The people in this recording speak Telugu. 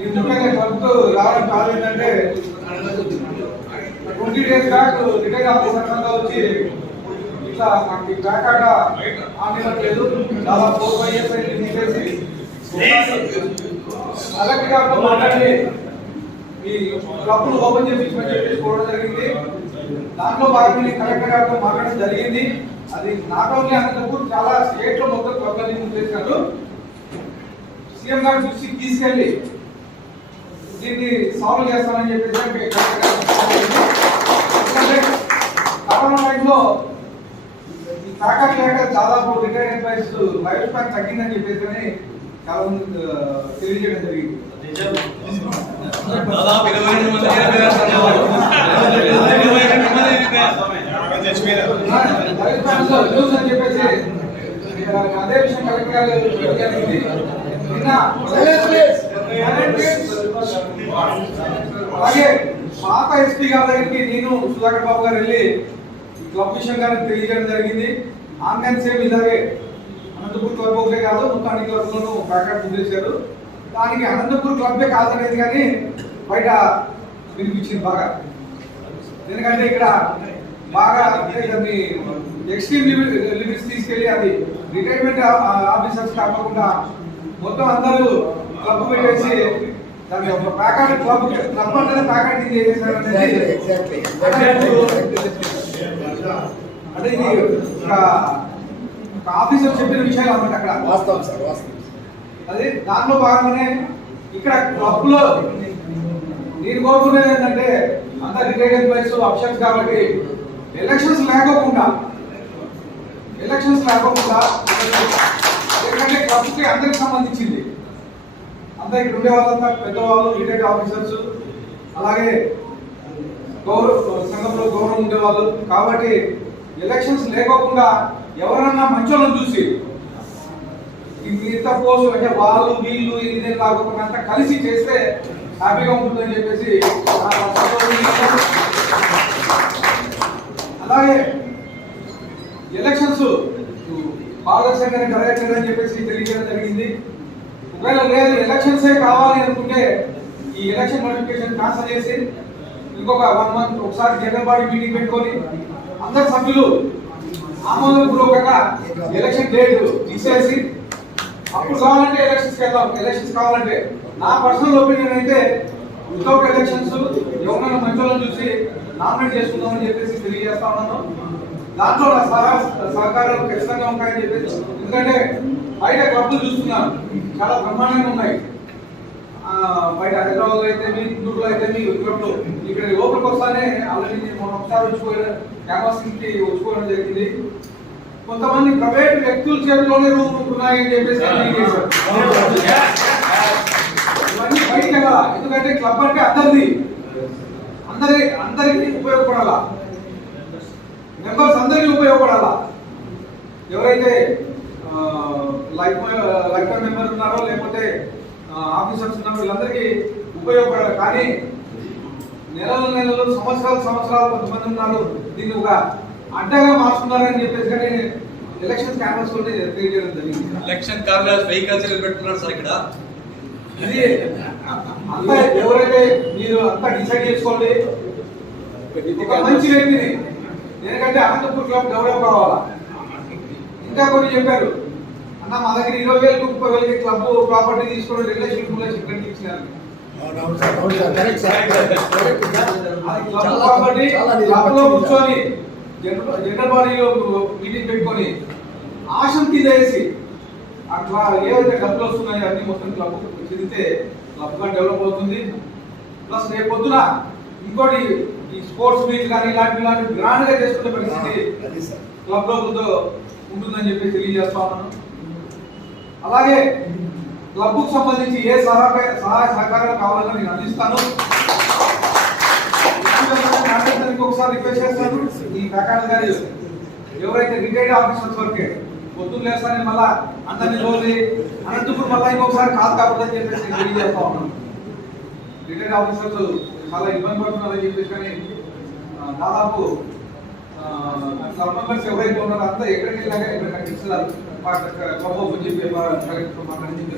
ఈ ముఖ్యంగా రావడం ఏంటంటే ట్వంటీ డేస్ బ్యాక్ రిటైర్ వచ్చి ఇట్లా మాకు బ్యాక్ ఆట ఆనివ్వట్లేదు. దాదాపు ఫోర్ ఫైవ్ ఇయర్స్ కలెక్టర్ గారితో మాట్లాడి ఈ క్లబ్ను ఓపెన్ చేయించమని చెప్పేసి కోరడం జరిగింది. దాంట్లో భాగంగా కలెక్టర్ గారితో మాట్లాడడం జరిగింది. అది నాట్ ఓన్లీ అనంతపూర్ చాలా స్టేట్లో మొత్తం క్లబ్లని చేసినట్టు సీఎం గారు చూసి తీసుకెళ్ళి దీన్ని సాల్వ్ చేస్తామని చెప్పేసి ఎందుకంటే కరోనా టైంలో ఈ ప్యాకెట్ లేక దాదాపు రిటైర్డ్ ఎంప్లాయీస్ లైఫ్ స్పాన్ తగ్గిందని చెప్పేసి అని చాలా మంది తెలియజేయడం జరిగింది. దాదాపు ఇరవై మంది. ఇరవై మంది అని చెప్పేసి అదే విషయం కలెక్టర్ గారు జరిగింది నిన్న అలాగే పాత ఎస్పీ గారి దగ్గరికి నేను సుధాకర్ బాబు గారు వెళ్ళి క్లబ్ విషయం గారికి తెలియజేయడం జరిగింది. ఆన్లైన్ సేమ్ ఇలాగే అనంతపూర్ క్లబ్ ఒకటే కాదు మొత్తం అన్ని క్లబ్లను ప్యాకెట్ చేశారు. దానికి అనంతపూర్ క్లబ్బే కాదనేది కానీ బయట వినిపించింది బాగా. ఎందుకంటే ఇక్కడ బాగా అంటే ఎక్స్ట్రీమ్ లిమిట్స్ తీసుకెళ్ళి అది రిటైర్మెంట్ ఆఫీసర్స్ కాకుండా మొత్తం అందరూ క్లబ్ పెట్టేసి దాన్ని ఒక ప్యాకెట్ క్లబ్ క్లబ్ అంటే ప్యాకెట్ చేసేసారు Exactly, అంటే ఇది ఆఫీసర్ చెప్పిన విషయాలు అన్నమాట అక్కడ. వాస్తవం సార్ వాస్తవం. అదే దాంట్లో భాగంగానే ఇక్కడ క్లబ్లో నేను కోరుకునేది ఏంటంటే అంత రిటైర్డ్ ఎంప్లాయీస్ ఆప్షన్స్ కాబట్టి ఎలక్షన్స్ లేకోకుండా ఎలక్షన్స్ లేకోకుండా ఎందుకంటే క్లబ్కి అందరికి సంబంధించింది. అంతా ఇక్కడ ఉండే వాళ్ళంతా పెద్దవాళ్ళు రిటైర్డ్ ఆఫీసర్స్ అలాగే గౌరవ సంఘంలో గౌరవం ఉండేవాళ్ళు. కాబట్టి ఎలక్షన్స్ లేకోకుండా ఎవరన్నా మంచోళ్ళని చూసి ఈ మిగతా పోస్ట్ అంటే వాళ్ళు వీళ్ళు ఇదే కాకుండా అంతా కలిసి చేస్తే హ్యాపీగా ఉంటుందని చెప్పేసి అలాగే ఎలక్షన్స్ పారదర్శకంగా జరగట్లేదని చెప్పేసి తెలియజేయడం జరిగింది. ఒకవేళ లేదు ఎలక్షన్స్ కావాలి అనుకుంటే ఈ ఎలక్షన్ నోటిఫికేషన్ క్యాన్సల్ చేసి ఇంకొక వన్ మంత్ ఒకసారి జనరల్ బాడీ మీటింగ్ పెట్టుకొని అందరు సభ్యులు ఆమోదం ఆమోదపూర్వకంగా ఎలక్షన్ డేట్ తీసేసి అప్పుడు కావాలంటే ఎలక్షన్స్ వెళ్దాం ఎలక్షన్స్ కావాలంటే. నా పర్సనల్ ఒపీనియన్ అయితే వితౌట్ ఎలక్షన్స్ ఎవరైనా మంచోళ్ళని చూసి నామినేట్ చేసుకుందామని చెప్పేసి తెలియజేస్తా ఉన్నాను. దాంట్లో నా సహా- సహకారాలు ఖచ్చితంగా ఉంటాయని చెప్పేసి. ఎందుకంటే బయట క్లబ్లు చూస్తున్నాను. చాలా బ్రహ్మాండంగా ఉన్నాయి. ఆ, బయట హైదరాబాద్ అయితే మీ గుంటూరులో అయితే మీ క్లబ్లు ఇక్కడ లోపలికి వస్తానే ఆల్రెడీ నేను మొన్న ఒకసారి వచ్చిపోయిన క్యాన్వాసింగ్కి వచ్చిపోవడం జరిగింది. కొంతమంది ప్రైవేట్ వ్యక్తుల చేతిలోనే రూమ్ ఉంటున్నాయని చెప్పేసి. ఇవన్నీ బయటికి వెళ్ళాలా ఎందుకంటే క్లబ్ అంటే అందరిది. అందరి అందరికీ ఉపయోగపడాలా? మెంబర్స్ అందరికీ ఉపయోగపడాలా? ఎవరైతే లైఫ్ లైఫ్ మెంబర్ ఉన్నారో లేకపోతే ఆఫీసర్స్ ఉన్నారో వీళ్ళందరికీ ఉపయోగపడాలి కానీ నెలలు నెలలు సంవత్సరాలు సంవత్సరాలు కొంతమంది ఉన్నారు. దీన్ని ఒక అడ్డగా మార్చుకున్నారని చెప్పేసి కానీ ఎలక్షన్ జరిగింది. ఎలక్షన్ కాంగ్రెస్ వెహికల్స్ పెట్టుకున్నారు సార్ ఇక్కడ. ఇది అంతా ఎవరైతే మీరు అంతా డిసైడ్ చేసుకోండి. ఒక మంచి వ్యక్తిని ఎందుకంటే అనంతపూర్ క్లబ్ డెవలప్ కావాలా? ఇంకా కొన్ని చెప్పారు. అన్న మా దగ్గర ఇరవై వేలకు ముప్పై వేలకి క్లబ్ ప్రాపర్టీ తీసుకుని రిలేషన్ ఇక్కడ ఇచ్చినారు. కూర్చొని జనరల్ బాడీలో మీటింగ్ పెట్టుకొని ఆశం తీసేసి అట్లా ఏవైతే డబ్బులు వస్తున్నాయో అన్ని మొత్తం క్లబ్ చెందితే క్లబ్గా డెవలప్ అవుతుంది. ప్లస్ రేపు పొద్దున ఇంకోటి ఈ స్పోర్ట్స్ మీట్ కానీ ఇలాంటి ఇలాంటి గ్రాండ్గా చేసుకునే పరిస్థితి క్లబ్లో ఉంటుందని చెప్పి తెలియజేస్తా ఉన్నాను. అలాగే క్లబ్కు సంబంధించి ఏ సహాయ సహాయ సహకారాలు కావాలన్నా నేను అందిస్తాను. ఇంకొకసారి రిక్వెస్ట్ చేస్తాను. ఈ ప్రకారం గారి ఎవరైతే రిటైర్డ్ ఆఫీసర్స్ వరకే పొద్దున్న లేస్తానే మళ్ళా అందరిని రోజు అనంతపురం మళ్ళీ ఇంకొకసారి కాదు కాకూడదని చెప్పేసి నేను తెలియజేస్తా ఉన్నాను. రిటైర్డ్ ఆఫీసర్స్ చాలా ఇబ్బంది పడుతున్నారని చెప్పేసి కానీ దాదాపు క్లబ్ మెంబర్స్ ఎవరైతే ఉన్నారో అంతా ఎక్కడికి వెళ్ళాక ఇక్కడ కట్టించారు క్లబ్ ఓపెన్ చెప్పి మాట్లాడి చెప్పి